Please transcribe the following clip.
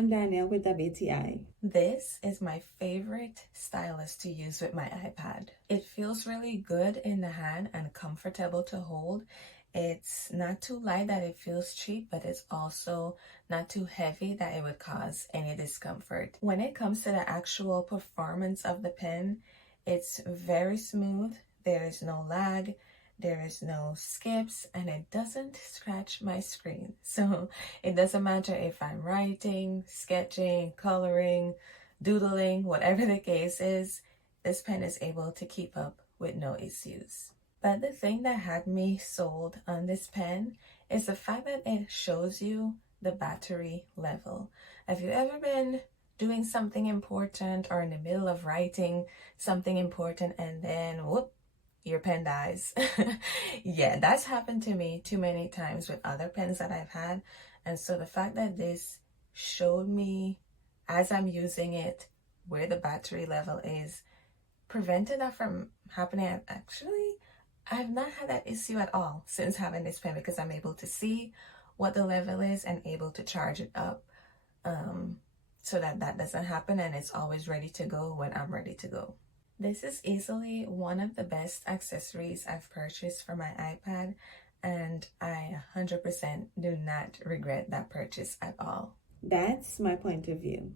I'm Danielle with WTI. This is my favorite stylus to use with my iPad. It feels really good in the hand and comfortable to hold. It's not too light that it feels cheap, but it's also not too heavy that it would cause any discomfort. When it comes to the actual performance of the pen, it's very smooth. There is no lag. There is no skips, and it doesn't scratch my screen. So it doesn't matter if I'm writing, sketching, coloring, doodling, whatever the case is, this pen is able to keep up with no issues. But the thing that had me sold on this pen is the fact that it shows you the battery level. Have you ever been doing something important or in the middle of writing something important and then whoop, your pen dies? Yeah, that's happened to me too many times with other pens that I've had. And so the fact that this showed me as I'm using it where the battery level is prevented that from happening. Actually, I've not had that issue at all since having this pen because I'm able to see what the level is and able to charge it up so that doesn't happen, and it's always ready to go when I'm ready to go. This is easily one of the best accessories I've purchased for my iPad, and I 100% do not regret that purchase at all. That's my point of view.